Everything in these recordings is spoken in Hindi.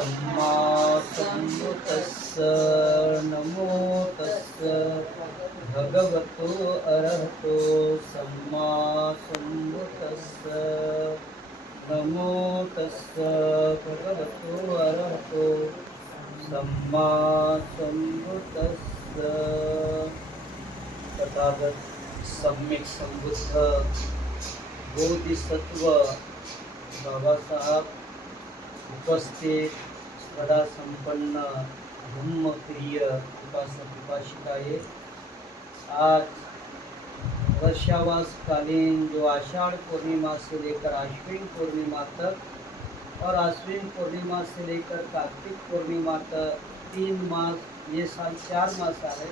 सम्मा सम्बुद्धस्स नमो तस्स भगवतो अरहतो सम्मा सम्बुद्धस्स नमो तस्स भगवतो अरहतो सम्मा सम्बुद्धस्स। तथागत सम्यक संबुद्ध बोधिसत्व बाबा साहब उपस्थित सदा संपन्न धम्म प्रिय उपासक उपासिकाएं, आज वर्षावास कालीन जो आषाढ़ पूर्णिमा से लेकर आश्विन पूर्णिमा तक और आश्विन पूर्णिमा से लेकर कार्तिक पूर्णिमा तक 3 मास, ये साल 4 मास है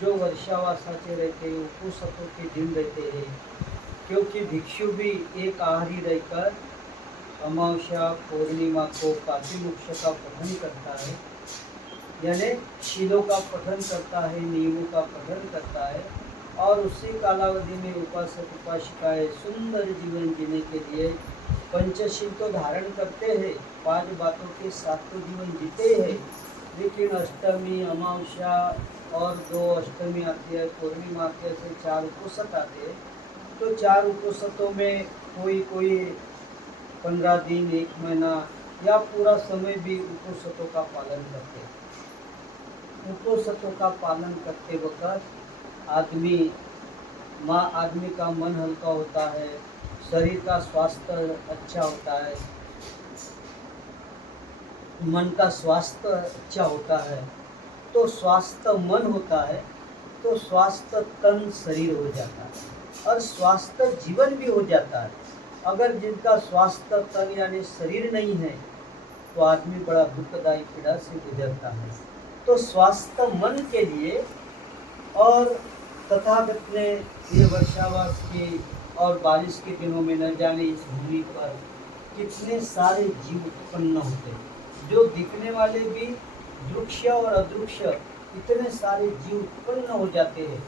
जो वर्षावासाचे रहते हैं, उपोषकों के दिन रहते हैं। क्योंकि भिक्षु भी एक आहारी रहकर अमावस्या पूर्णिमा को कातिमोक्ष का पठन करता है, यानी शीलों का पठन करता है, नियमों का पठन करता है, और उसी कालावधि में उपासक उपासिकाएं सुंदर जीवन जीने के लिए पंचशील तो धारण करते हैं, 5 बातों के साथ तो जीवन जीते हैं। लेकिन अष्टमी, अमावस्या और 2 अष्टमी आती है, पूर्णिमा आती है, से 4 उपोषक आते हैं। तो 4 उपोषकों में कोई 15 दिन, 1 महीना या पूरा समय भी उपोषकों का पालन करते हैं। उपोषकों का पालन करते वक्त आदमी का मन हल्का होता है, शरीर का स्वास्थ्य अच्छा होता है, मन का स्वास्थ्य अच्छा होता है। तो स्वास्थ्य मन होता है तो स्वास्थ्य तन शरीर हो जाता है और स्वास्थ्य जीवन भी हो जाता है। अगर जिनका स्वास्थ्य तन यानी शरीर नहीं है तो आदमी बड़ा दुखदायी पीड़ा से गुजरता है। तो स्वास्थ्य मन के लिए और तथागत ने ये वर्षावास के और बारिश के दिनों में न जाने इस भूमि पर कितने सारे जीव उत्पन्न होते हैं, जो दिखने वाले भी दृश्य और अदृश्य इतने सारे जीव उत्पन्न हो जाते हैं।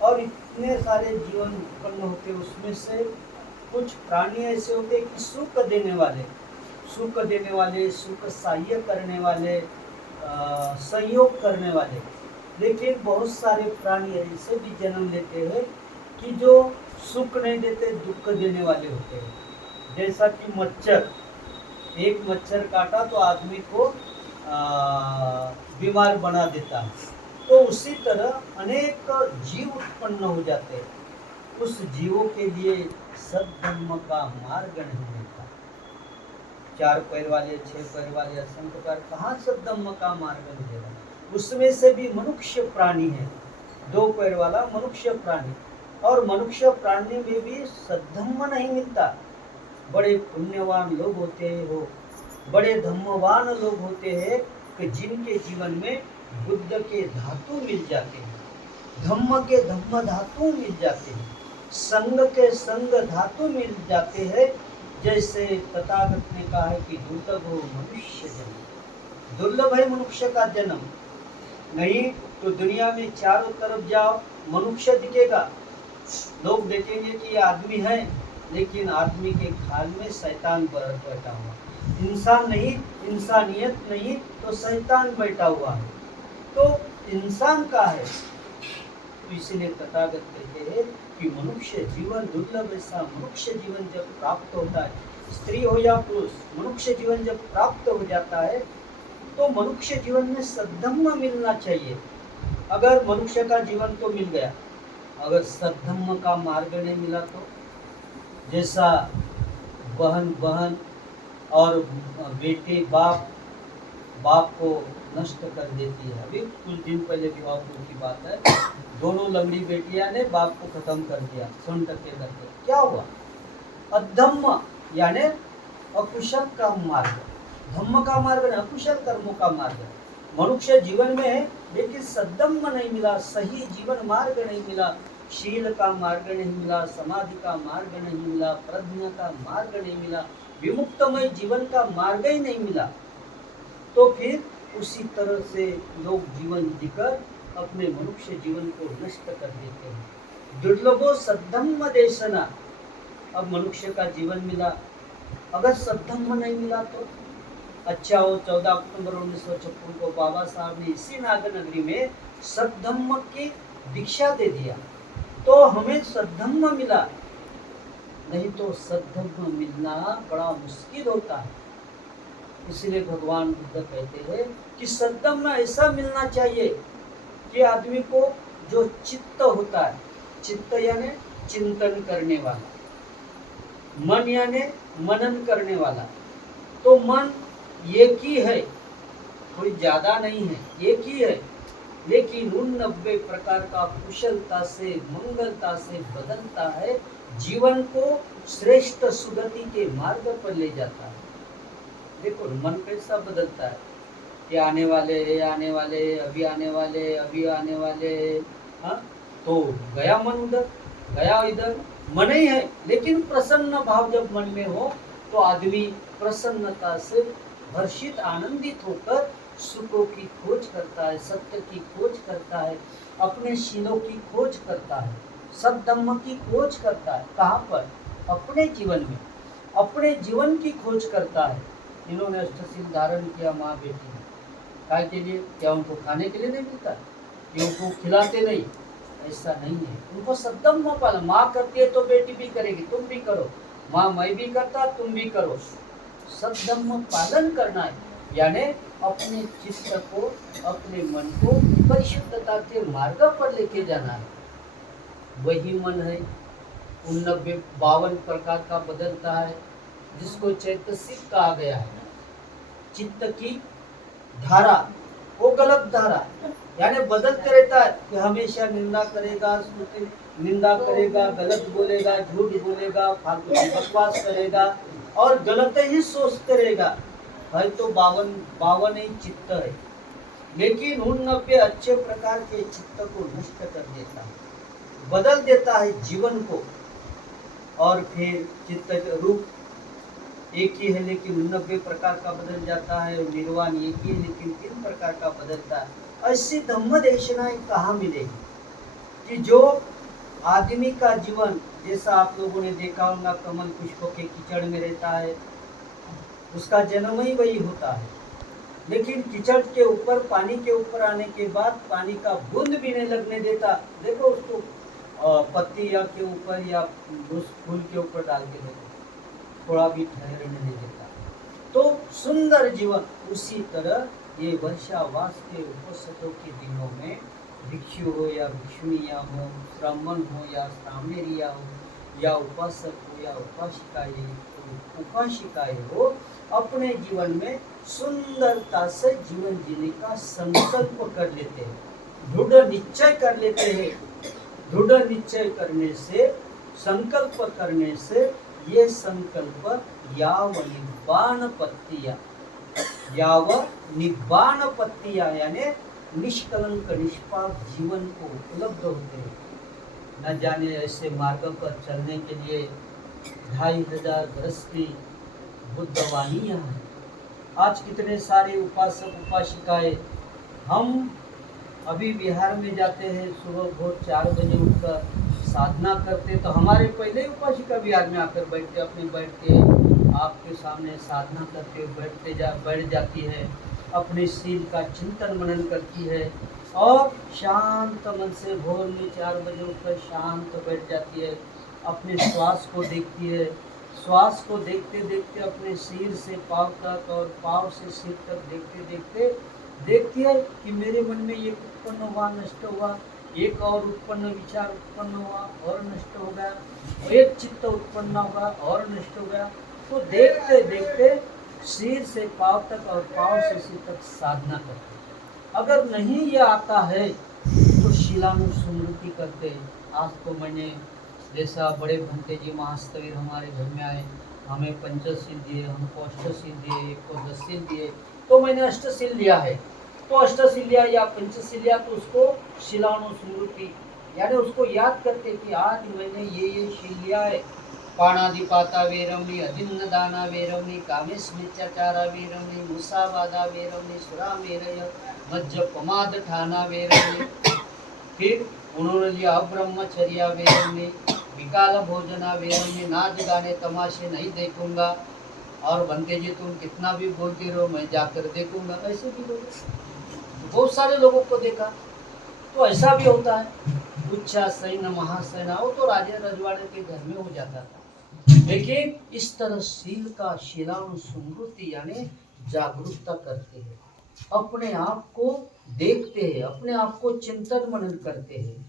और इतने सारे जीवन उत्पन्न होते, उसमें से कुछ प्राणी ऐसे होते हैं कि सुख देने वाले, सुख सहाय्य करने वाले, सहयोग करने वाले। लेकिन बहुत सारे प्राणी ऐसे भी जन्म लेते हैं कि जो सुख नहीं देते, दुख देने वाले होते हैं। जैसा कि मच्छर, एक मच्छर काटा तो आदमी को बीमार बना देता है। तो उसी तरह अनेक जीव उत्पन्न हो जाते हैं। उस जीवों के लिए सद्धम्म का मार्ग नहीं मिलता। 4 पैर वाले, 6 पैर वाले, असंख्य पैर, कहाँ सद्धम्म का मार्ग मिलेगा? उसमें से भी मनुष्य प्राणी है, 2 पैर वाला मनुष्य प्राणी, और मनुष्य प्राणी में भी सद्धम्म नहीं मिलता। बड़े पुण्यवान लोग होते हैं, वो बड़े धम्मवान लोग होते हैं कि जिनके जीवन में बुद्ध के धातु मिल जाते हैं, धम्म के धम्म धातु मिल जाते हैं, संग के संग धातु मिल जाते हैं। जैसे तथागत ने कहा है कि दुर्लभ हो मनुष्य जन्म, दुर्लभ है मनुष्य का जन्म। नहीं तो दुनिया में चारों तरफ जाओ, मनुष्य दिखेगा, लोग देखेंगे कि ये आदमी है, लेकिन आदमी के खाल में शैतान बैठा हुआ। इंसान नहीं, इंसानियत नहीं तो शैतान बैठा हुआ है। तो इंसान का है, तो इसलिए तथागत कहते हैं कि मनुष्य जीवन दुर्लभ। ऐसा मनुष्य जीवन जब प्राप्त होता है, स्त्री हो या पुरुष, मनुष्य जीवन जब प्राप्त हो जाता है तो मनुष्य जीवन में सद्धम्म मिलना चाहिए। अगर मनुष्य का जीवन तो मिल गया, अगर सद्धम्म का मार्ग नहीं मिला तो जैसा बहन और बेटे बाप को नष्ट कर देती है। अभी कुछ दिन पहले विवाहपुर की बात है, दोनों लंगड़ी बेटियां ने बाप को खत्म कर दिया, सुन टके करके। क्या हुआ? अधम्म यानी अकुशल का मार्ग, धम्म का मार्ग नहीं, अकुशल कर्मों का मार्ग। मनुष्य जीवन में है लेकिन सद्धम्म नहीं मिला, सही जीवन मार्ग नहीं मिला, शील का मार्ग नहीं मिला, समाधि का मार्ग नहीं मिला, प्रज्ञा का मार्ग नहीं मिला, विमुक्तमय जीवन का मार्ग ही नहीं मिला। तो फिर उसी तरह से लोग जीवन जीकर अपने मनुष्य जीवन को नष्ट कर देते हैं। दुर्लभो सद्धम्म देशना। अब मनुष्य का जीवन मिला, अगर सद्धम्म नहीं मिला तो अच्छा हो 14 अक्टूबर 1956 को बाबा साहब ने इसी नागर नगरी में सद्धम्म की दीक्षा दे दिया, तो हमें सद्धम्म मिला, नहीं तो सद्धम्म मिलना बड़ा मुश्किल होता है। इसलिए भगवान बुद्ध कहते हैं कि सद्धम्म ऐसा मिलना चाहिए कि आदमी को जो चित्त होता है, चित्त यानी चिंतन करने वाला, मन यानी मनन करने वाला, तो मन एक ही है, कोई ज्यादा नहीं है, एक ही है, लेकिन उन 90 प्रकार का कुशलता से मंगलता से बदलता है, जीवन को श्रेष्ठ सुगति के मार्ग पर ले जाता है। देखो मन कैसा बदलता है, ये आने वाले आने वाले, अभी आने वाले अभी आने वाले, हाँ तो गया मन उधर, गया इधर, मन ही है, लेकिन प्रसन्न भाव जब मन में हो तो आदमी प्रसन्नता से हर्षित आनंदित होकर सुखों की खोज करता है, सत्य की खोज करता है, अपने शीलों की खोज करता है, सद्धम्म की खोज करता है। कहाँ पर? अपने जीवन में, अपने जीवन की खोज करता है। इन्होंने अष्टसिल धारण किया माँ बेटी ने, काय के लिए? क्या उनको खाने के लिए नहीं मिलता, कि उनको खिलाते नहीं? ऐसा नहीं है, उनको सद्धम्म पालन। माँ करती है तो बेटी भी करेगी, तुम भी करो, माँ मैं भी करता तुम भी करो, सद्धम्म पालन करना है, यानी अपने चित्त को, अपने मन को परिशुद्धता के मार्ग पर लेके जाना है। वही मन है उन 52 प्रकार का बदलता है, जिसको चैतसिक कहा गया है। चित्त की धारा वो गलत धारा, यानी बदलते रहता है कि हमेशा निंदा करेगा, निंदा करेगा, गलत बोलेगा, झूठ बोलेगा, फालतू की बकवास करेगा और गलत ही सोचते रहेगा। है तो 52 ही चित्त है, लेकिन उन 90 अच्छे प्रकार के चित्त को नष्ट कर देता है, बदल देता है जीवन को। और फिर चित्त रूप एक ही है, लेकिन 90 प्रकार का बदल जाता है। निर्वाण एक ही है, लेकिन 3 प्रकार का बदलता है। ऐसी धम्म देशनाएं कहाँ मिलेगी कि जो आदमी का जीवन, जैसा आप लोगों ने देखा होगा, कमल पुष्पों के कीचड़ में रहता है, उसका जन्म ही वही होता है, लेकिन कीचड़ के ऊपर, पानी के ऊपर आने के बाद पानी का बूंद भी नहीं लगने देता। देखो उसको पत्तियां के ऊपर या उस फूल के ऊपर डाल के देखो, थोड़ा भी ठहरने नहीं देता। तो सुंदर जीवन, उसी तरह ये वर्षावास के उपसतों के दिनों में भिक्षु हो या भिक्षुणिया हो, ब्राह्मण हो या सामेरिया हो, या उपासक हो या उपासिकाएं हो, अपने जीवन में सुंदरता से जीवन जीने का संकल्प कर लेते हैं, दृढ़ निश्चय कर लेते हैं। दृढ़ निश्चय करने से, संकल्प करने से, ये संकल्प याव निब्बाण पत्तिया, याव निब्बाण पत्तिया यानी निष्कलंक निष्पाप जीवन को उपलब्ध होते हैं। न जाने ऐसे मार्ग पर चलने के लिए 2500 वर्ष की बुद्धवाणियाँ हैं। आज कितने सारे उपासक उपासिकाएं, हम अभी बिहार में जाते हैं, सुबह भोर 4 बजे उठकर साधना करते, तो हमारे पहले ही उपासिका बिहार में आकर बैठते, अपने बैठ के आपके सामने साधना करके बैठ जाती है, अपने शील का चिंतन मनन करती है और शांत मन से भोर में 4 बजे उठकर शांत बैठ जाती है, अपने श्वास को देखती है, श्वास को देखते देखते अपने सिर से पाँव तक और पाँव से सिर तक देखते देखते देखती है कि मेरे मन में ये उत्पन्न हुआ, नष्ट हुआ, एक और उत्पन्न विचार उत्पन्न हुआ और नष्ट हो गया, एक चित्त उत्पन्न हुआ और नष्ट हो गया। तो देखते देखते सिर से पाँव तक और पाँव से सिर तक साधना करते। अगर नहीं ये आता है तो शिलानुस्मृति करते। आज तो मैंने जैसा बड़े भंते जी महास्तवीर हमारे घर में आए, हमें पंचशील दिए, हमको अष्टशील दिए, एक को 10 शील दिए, तो मैंने अष्टशील लिया है। तो अष्टशील लिया या पंचशील लिया तो उसको शिलानुस्मृति यानी उसको याद करते कि आज मैंने ये शील लिया है। पाणादिपाता वेरवनी, अदिन्न दाना वेरवनी, कामेस्मिच्चाचारा वेरवनी, मुसावादा वेरवनी, सुरामेरय मज्ज पमाद ठाना वेरवनी। फिर उन्होंने लिया अब्रह्मचर्या वेरवनी, विकाल भोजना वेरवनी, नाच गाने तमाशे नहीं देखूंगा, और बनते जी तुम कितना भी बोलते रहो मैं जाकर देखूंगा, ऐसे भी लोग बहुत सारे लोगों को देखा। तो ऐसा भी होता है। उच्चा सैन्य महासेना, वो तो राजे रजवाड़े के घर में हो जाता था। लेकिन इस तरह शील का शीलानुस्मृति यानी जागरूकता करते हैं, अपने आप को देखते हैं, अपने आप को चिंतन मनन करते हैं।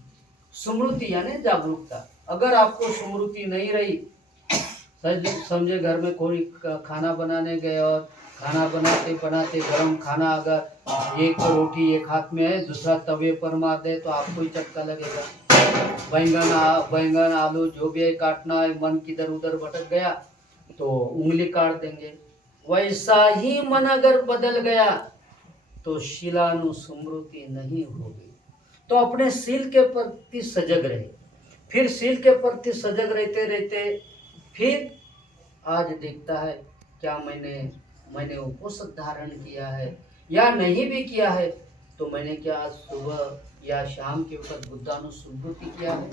स्मृति यानी जागरूकता। अगर आपको स्मृति नहीं रही, समझे घर में कोई खाना बनाने गए और खाना बनाते बनाते गरम खाना अगर एक रोटी एक हाथ में है, दूसरा तवे पर मार दे तो आपको ही चटका लगेगा। बैंगन आलू जो भी है काटना है, मन किधर उधर भटक गया तो उंगली काट देंगे। वैसा ही मन अगर बदल गया तो शीलानुस्मृति नहीं होगी। तो अपने शील के प्रति सजग रहे। फिर शील के प्रति सजग रहते रहते फिर आज देखता है क्या मैंने उपवास धारण किया है या नहीं भी किया है, तो मैंने क्या आज सुबह या शाम के वक्त बुद्धानुस्मृति किया है।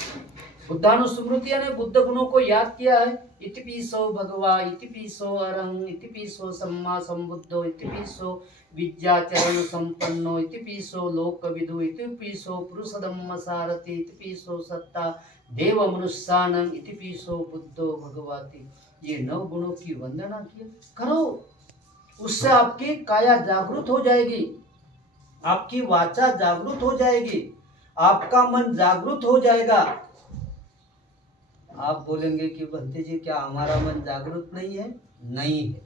बुद्धानुस्मृति यानी बुद्ध गुणों को याद किया है। इतिपिसो भगवा, इतिपिसो अरहं, इतिपिसो सम्मा संबुद्धो, इतिपिसो विद्याचरण संपन्नो, इतिपिसो लोकविदु, इतिपिसो पुरुषधम्म सारथि, इतिपिसो सत्ता देव मनुष्यानंग, इतिपिसो बुद्धो भगवती। ये 9 गुणों की वंदना किया करो, उससे आपकी काया जागृत हो जाएगी, आपकी वाचा जागृत हो जाएगी, आपका मन जागृत हो जाएगा। आप बोलेंगे कि भंते जी क्या हमारा मन जागृत नहीं है? नहीं है।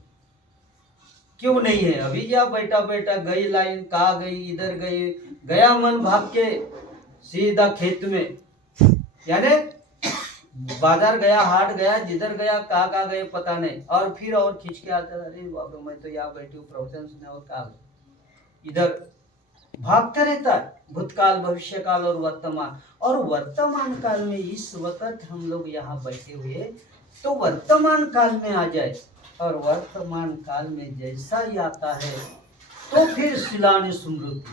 क्यों नहीं है? अभी क्या बैठा बैठा गई लाइन, कहा गई, इधर गई, गया मन भाग के सीधा खेत में, यानी बाजार गया, हाट गया, जिधर गया कहाँ गए पता नहीं, और फिर और खींच के आता, अरे बाबा मैं तो यहाँ बैठी हूँ प्रवचन सुने, और कहा इधर भागता रहता है। भूतकाल, भविष्य काल और वर्तमान। और वर्तमान काल में इस वक्त हम लोग यहाँ बैठे हुए, तो वर्तमान काल में आ जाए, और वर्तमान काल में जैसा ही आता है तो फिर शीलानुस्मृति,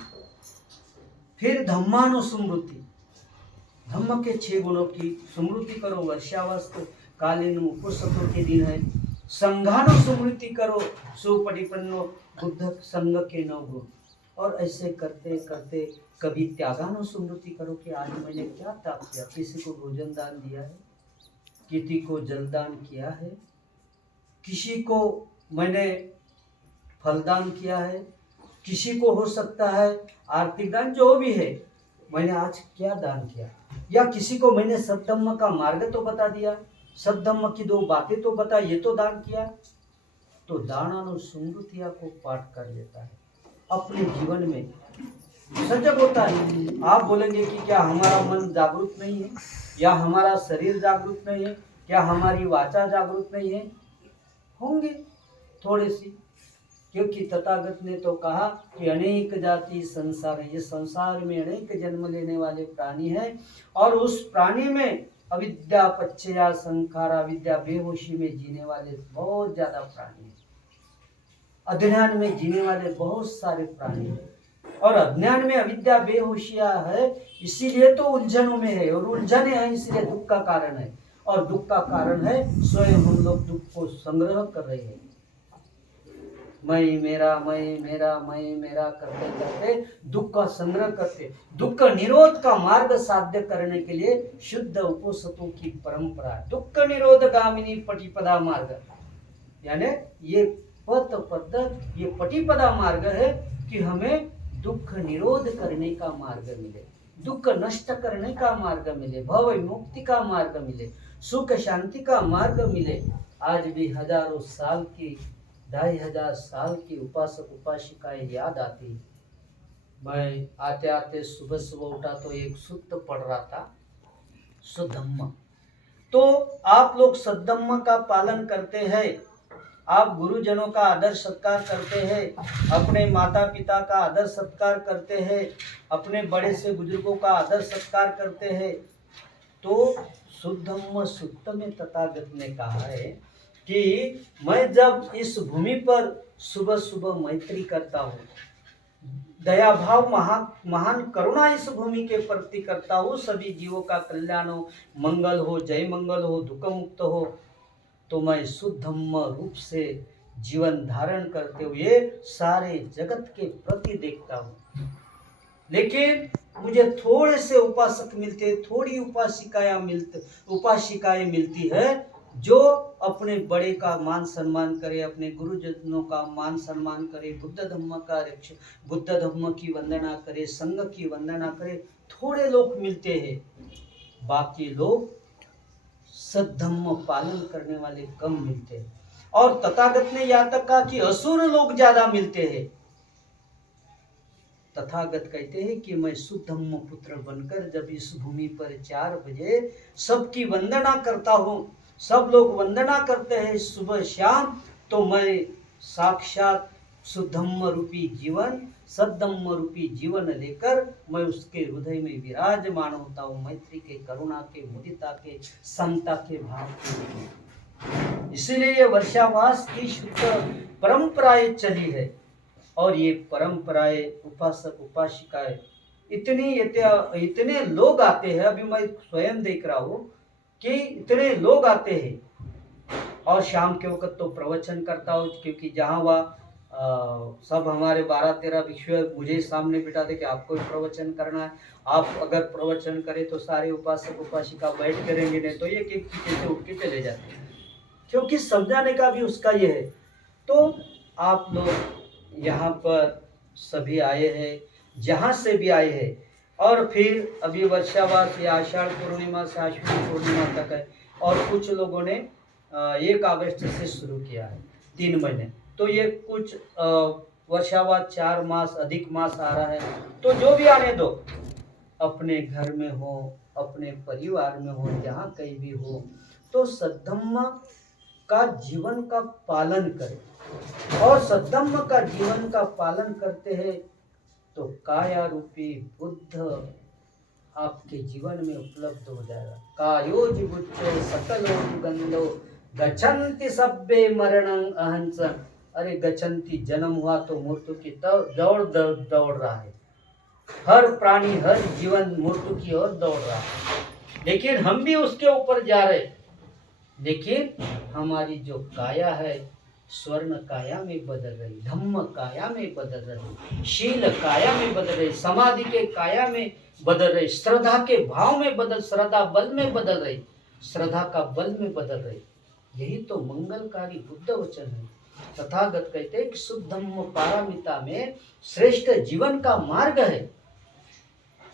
फिर धम्मानुस्मृति, धम्म के 6 गुणों की स्मृति करो। वर्षावस्थ कालीन उपसतों के दिन है। संघानुस्मृति करो, सुपटिपन्नो बुद्ध संघ के 9 गुण। और ऐसे करते करते कभी त्यागानुस्मृति करो कि आज मैंने क्या त्याग किया। किसी को भोजन दान दिया है, किसी को जलदान किया है, किसी को मैंने फलदान किया है, किसी को हो सकता है आर्थिक दान, जो भी है मैंने आज क्या दान किया। या किसी को मैंने सद्धम्म का मार्ग तो बता दिया, सद्धम्म की 2 बातें तो बता, ये तो दान किया। तो दानानुस्मृतियां को पाठ कर लेता है, अपने जीवन में सजग होता है। आप बोलेंगे कि क्या हमारा मन जागरूक नहीं है, या हमारा शरीर जागरूक नहीं है, क्या हमारी वाचा जागरूक नहीं है? होंगे थोड़ी सी, क्योंकि तथागत ने तो कहा कि अनेक जाति संसार है। ये संसार में अनेक जन्म लेने वाले प्राणी हैं, और उस प्राणी में अविद्या पच्छया संखारा, विद्या बेहोशी में जीने वाले बहुत ज्यादा प्राणी हैं, अज्ञान में जीने वाले बहुत सारे प्राणी हैं। और अज्ञान में अविद्या बेहोशिया है, इसीलिए तो उलझनों में है, और उलझने हैं इसलिए दुख का कारण है। और दुख का कारण है स्वयं हम लोग दुख को संग्रह कर रहे हैं। मैं मेरा करते करते दुख का संग्रह करते। दुख निरोध का मार्ग साध्य करने के लिए शुद्ध उपसतों की परंपरा, दुख निरोध गामिनी पटिपदा मार्ग, यानी ये पथ पद्धत, ये पटिपदा मार्ग है कि हमें दुख निरोध करने का मार्ग मिले, दुख नष्ट करने का मार्ग मिले, भव मुक्ति का मार्ग मिले, सुख शांति का मार्ग मिले। आज भी हजारों साल की, 2500 साल की उपासक उपासिकाएं याद आती। मैं आते आते सुबह सुबह उठा तो एक सूत्र पढ़ रहा था, सुधम्म। तो आप लोग सद्धम्म का पालन करते हैं, आप गुरुजनों का आदर सत्कार करते हैं, अपने माता पिता का आदर सत्कार करते हैं, अपने बड़े से बुजुर्गों का आदर सत्कार करते हैं। तो शुद्धम्म सूक्त में तथागत ने कहा है कि मैं जब इस भूमि पर सुबह सुबह मैत्री करता हूँ, दया भाव महान करुणा इस भूमि के प्रति करता हूँ, सभी जीवों का कल्याण हो, मंगल हो, जय मंगल हो, दुख मुक्त हो, तो मैं शुद्धम्म रूप से जीवन धारण करते हुए सारे जगत के प्रति देखता हूँ। लेकिन मुझे थोड़े से उपासक मिलते, थोड़ी उपासिकाएं मिलती है जो अपने बड़े का मान सम्मान करे, अपने गुरुजनों का मान सम्मान करे, बुद्ध धम्म की वंदना करे, संघ की वंदना करे। थोड़े लोग मिलते हैं, बाकी लोग सद्धम्म पालन करने वाले कम मिलते हैं। और तथागत ने यहाँ तक कहा कि असुर लोग ज्यादा मिलते हैं। तथागत कहते हैं कि मैं सुधम्म पुत्र बनकर जब इस भूमि पर 4 बजे सबकी वंदना करता हूँ, सब लोग वंदना करते हैं सुबह शाम, तो मैं साक्षात सुधम्म रूपी जीवन, सद्धम्म रूपी जीवन लेकर मैं उसके हृदय में विराजमान होता हूँ, मैत्री के, करुणा के, मुदिता के, समता के भाव के। इसलिए ये वर्षावास की शुद्ध परंपराएं चली है। और ये परंपराएं, उपासक उपासिकाएं, इतने लोग आते हैं। अभी मैं स्वयं देख रहा हूँ कि इतने लोग आते हैं। और शाम के वक्त तो प्रवचन करता हूँ, क्योंकि जहाँ वहाँ सब हमारे 12-13 विषय मुझे सामने बिठाते कि आपको भी प्रवचन करना है। आप अगर प्रवचन करें तो सारे उपासक उपासिका बैठ के रहेंगे, नहीं तो एक एक पीछे से उठ के चले जाते हैं, क्योंकि समझाने का भी उसका ये है। तो आप लोग यहाँ पर सभी आए हैं, जहाँ से भी आए हैं। और फिर अभी वर्षावास या आषाढ़ पूर्णिमा से अश्विनी पूर्णिमा तक है, और कुछ लोगों ने 1 अगस्त से शुरू किया है 3 महीने। तो ये कुछ वर्षावास 4 मास अधिक मास आ रहा है। तो जो भी आने दो, अपने घर में हो, अपने परिवार में हो, जहाँ कहीं भी हो, तो सद्धम्म का जीवन का पालन करें। और सद्धम्म का जीवन का पालन करते हैं तो काया रूपी बुद्ध आपके जीवन में उपलब्ध हो जाएगा। कायोजि बुद्धो सकलोजि गंधो गच्छन्ति सब्बे मरणं अहंस। अरे गच्छन्ति जन्म हुआ तो मृत्यु की दौड़ रहा है। हर प्राणी, हर जीवन मृत्यु की ओर दौड़ रहा है, लेकिन हम भी उसके ऊपर जा रहे। लेकिन हमारी जो काया है स्वर्ण काया में बदल रही, धम्म काया में बदल रही, शील काया में बदल रही, समाधि के काया में बदल रही, श्रद्धा के भाव में बदल, श्रद्धा बल में बदल रही, श्रद्धा का बल में बदल रही। यही तो मंगलकारी बुद्ध वचन है। तथागत कहते हैं कि शुद्धम्म पारमिता में श्रेष्ठ जीवन का मार्ग है।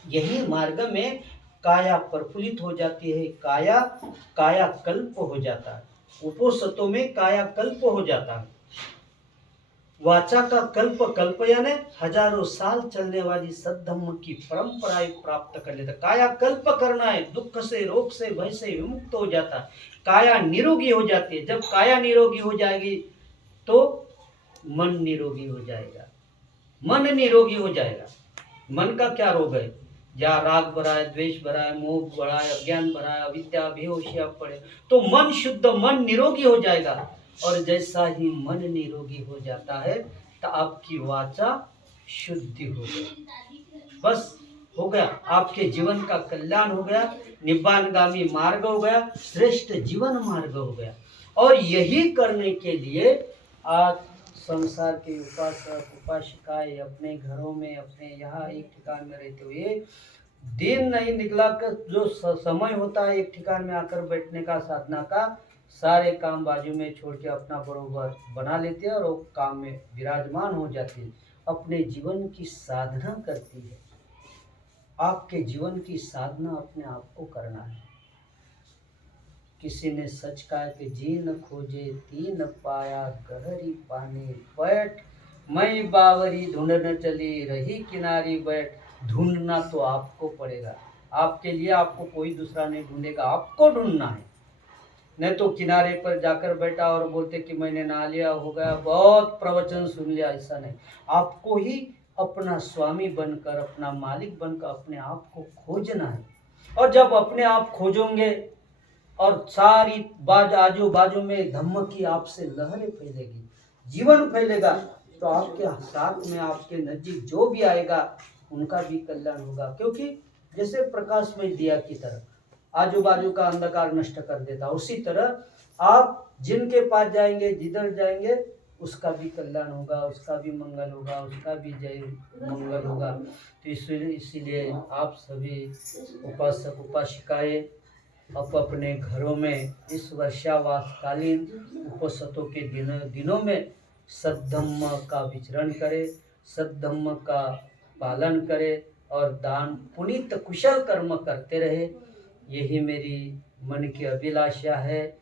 यही मार्ग में काया प्रफुल्लित हो जाती है, काया कल्प हो जाता है। उपोषितों में काया कल्प हो जाता है। वाचा का कल्प यानी हजारों साल चलने वाली सद्धम्म की परंपराएं प्राप्त कर लेता। काया कल्प करना है, दुख से, रोग से, भय से विमुक्त हो जाता है, काया निरोगी हो जाती है। जब काया निरोगी हो जाएगी तो मन निरोगी हो जाएगा, मन निरोगी हो जाएगा। मन का क्या रोग है? या राग भरा है, द्वेष भरा है, मोह भरा है, अज्ञान भरा है, अविद्या बेहोशिया पड़े, तो मन शुद्ध, मन निरोगी हो जाएगा। और जैसा ही मन निरोगी हो जाता है तो आपकी वाचा शुद्धि हो गई, बस हो गया, आपके जीवन का कल्याण हो गया, निब्बानगामी मार्ग हो गया, श्रेष्ठ जीवन मार्ग हो गया। और यही करने के लिए आज संसार के उपासक उपासिकाएं अपने घरों में, अपने यहाँ एक ठिकान में रहते हुए दिन नहीं निकला कर जो समय होता है एक ठिकान में आकर बैठने का, साधना का, सारे काम बाजू में छोड़ के अपना बरोबर बना लेते हैं और वो काम में विराजमान हो जाते हैं, अपने जीवन की साधना करती है। आपके जीवन की साधना अपने आप को करना है। किसी ने सच कहा कि जी न खोजे ती न पाया, गहरी पानी बैठ मैं बावरी ढूंढने चली, रही किनारी बैठ। ढूंढना तो आपको पड़ेगा, आपके लिए आपको कोई दूसरा नहीं ढूंढेगा, आपको ढूंढना है। नहीं तो किनारे पर जाकर बैठा और बोलते कि मैंने नहा लिया, हो गया, बहुत प्रवचन सुन लिया, ऐसा नहीं। आपको ही अपना स्वामी बनकर, अपना मालिक बनकर अपने आप को खोजना है। और जब अपने आप खोजोगे और सारी आजू बाजू में धम्म की आपसे लहरें फैलेगी, जीवन फैलेगा, तो आपके साथ में, आपके नजदीक जो भी आएगा उनका भी कल्याण होगा। क्योंकि जैसे प्रकाश में दिया की तरह आजू बाजू का अंधकार नष्ट कर देता, उसी तरह आप जिनके पास जाएंगे, जिधर जाएंगे, उसका भी कल्याण होगा, उसका भी मंगल होगा, उसका भी जय मंगल होगा। तो इसीलिए आप सभी उपासक उपासिकाएं अपने घरों में इस वर्षावासकालीन उपसतों के दिनों में सद्धम्म का विचरण करें, सद्धम्म का पालन करें और दान पुनीत कुशल कर्म करते रहे। यही मेरी मन की अभिलाषा है,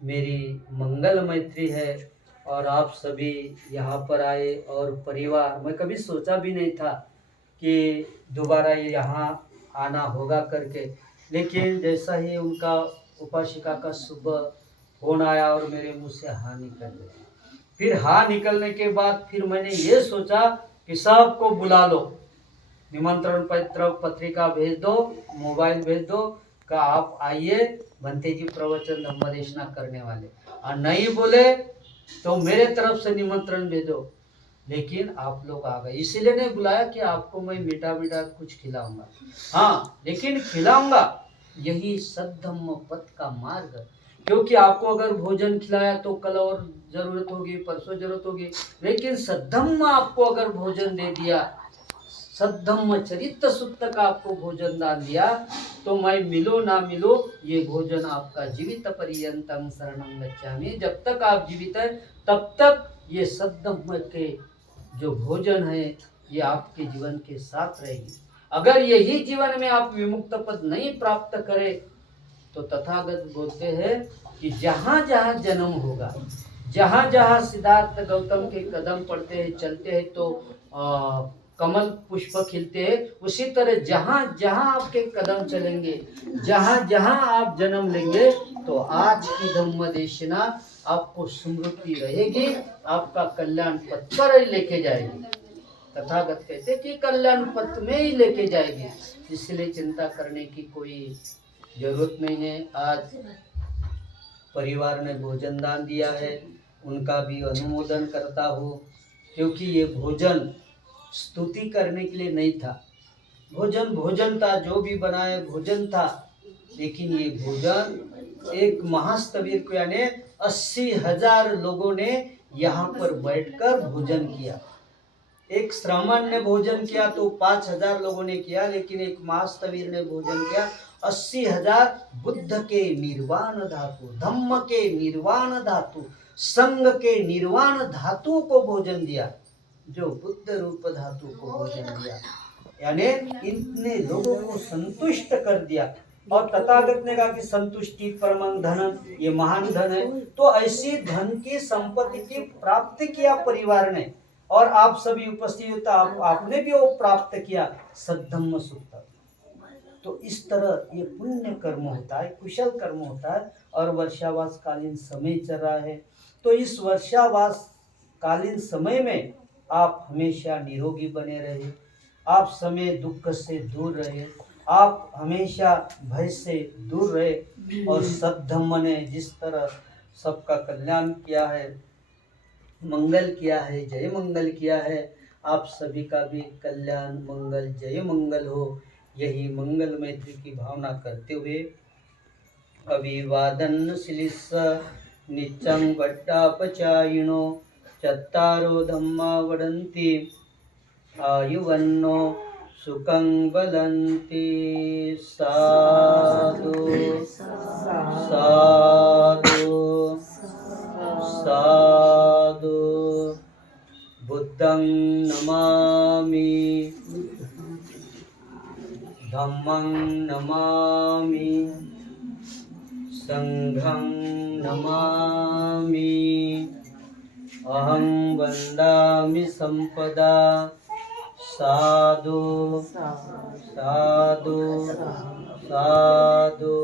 मेरी मंगल मैत्री है। और आप सभी यहाँ पर आए और परिवार, मैं कभी सोचा भी नहीं था कि दोबारा यहाँ आना होगा करके, लेकिन जैसा ही उनका उपासिका का सुबह फोन आया और मेरे मुंह से हाँ निकल गया। फिर हाँ निकलने के बाद फिर मैंने ये सोचा कि सबको बुला लो, निमंत्रण पत्र पत्रिका भेज दो, मोबाइल भेज दो का आप आइए, भंते जी प्रवचन धम्मदेशना करने वाले। और नहीं बोले तो मेरे तरफ से निमंत्रण भेजो। लेकिन आप लोग आ गए, इसीलिए नहीं बुलाया कि आपको मैं मीठा मीठा कुछ खिलाऊंगा, हाँ लेकिन खिलाऊंगा यही सद्धम्म पथ का मार्ग। क्योंकि आपको अगर भोजन खिलाया तो कल और जरूरत होगी, परसों जरूरत होगी, लेकिन सद्धम्म आपको अगर भोजन दे दिया, सद्धम्म चरित्र सुक्त का आपको भोजन दान दिया, तो मैं मिलो ना मिलो ये भोजन आपका जीवित पर्यंतम शरणं गच्छामि, जब तक आप जीवित है तब तक ये सद्धम्म के जो भोजन है ये आपके जीवन के साथ रहेगी। अगर यही जीवन में आप विमुक्त पद नहीं प्राप्त करें तो तथागत बोलते हैं कि जहाँ जहाँ जन्म होगा, जहाँ जहाँ सिद्धार्थ गौतम के कदम पड़ते हैं, चलते हैं तो कमल पुष्प खिलते हैं, उसी तरह जहाँ जहाँ आपके कदम चलेंगे, जहाँ जहाँ आप जन्म लेंगे, तो आज की धम्म देशना आपको स्मृति रहेगी, आपका कल्याण पथ पर ही लेके जाएगी। तथागत कहते कि कल्याण पथ में ही लेके जाएगी, इसलिए चिंता करने की कोई जरूरत नहीं है। आज परिवार ने भोजन दान दिया है, उनका भी अनुमोदन करता हूँ, क्योंकि ये भोजन स्तुति करने के लिए नहीं था, भोजन भोजन था, जो भी बनाए भोजन था, लेकिन ये भोजन एक महास्तवीर को यानी 80,000 लोगों ने यहाँ पर बैठकर भोजन किया। एक श्रमण ने भोजन किया तो 5,000 लोगों ने किया, लेकिन एक महास्तवीर ने भोजन किया 80,000 बुद्ध के निर्वाण धातु, धम्म के निर्वाण धातु, संघ के निर्वाण धातु को भोजन दिया, जो बुद्ध रूप धातु को भोजन दिया, यानी इतने लोगों को संतुष्ट कर दिया। और तथागत ने कहा कि संतुष्टि परमं धन, ये महान धन है। तो ऐसी धन की संपत्ति की प्राप्ति किया परिवार ने, और आप सभी उपस्थित होता, आपने भी वो प्राप्त किया सद्धम्म सुक्त। तो इस तरह ये पुण्य कर्म होता है, कुशल कर्म होता है। और वर्षावास कालीन समय चल रहा है, तो इस वर्षावास कालीन समय में आप हमेशा निरोगी बने रहे, आप समय दुख से दूर रहे, आप हमेशा भय से दूर रहे। और सद्धम्म ने जिस तरह सबका कल्याण किया है, मंगल किया है, जय मंगल किया है, आप सभी का भी कल्याण मंगल जय मंगल हो, यही मंगल मैत्री की भावना करते हुए अभिवादन शिलिस नित्यं वट्टापचायिनो चत्तारो धम्मा वदन्ति आयुवन्नो सुखं बलन्ति। साधु साधु साधु। बुद्धं नमामि, धम्मं नमामि, संघं नमामि, अहं वन्दामि संपदा। साधु साधु साधु।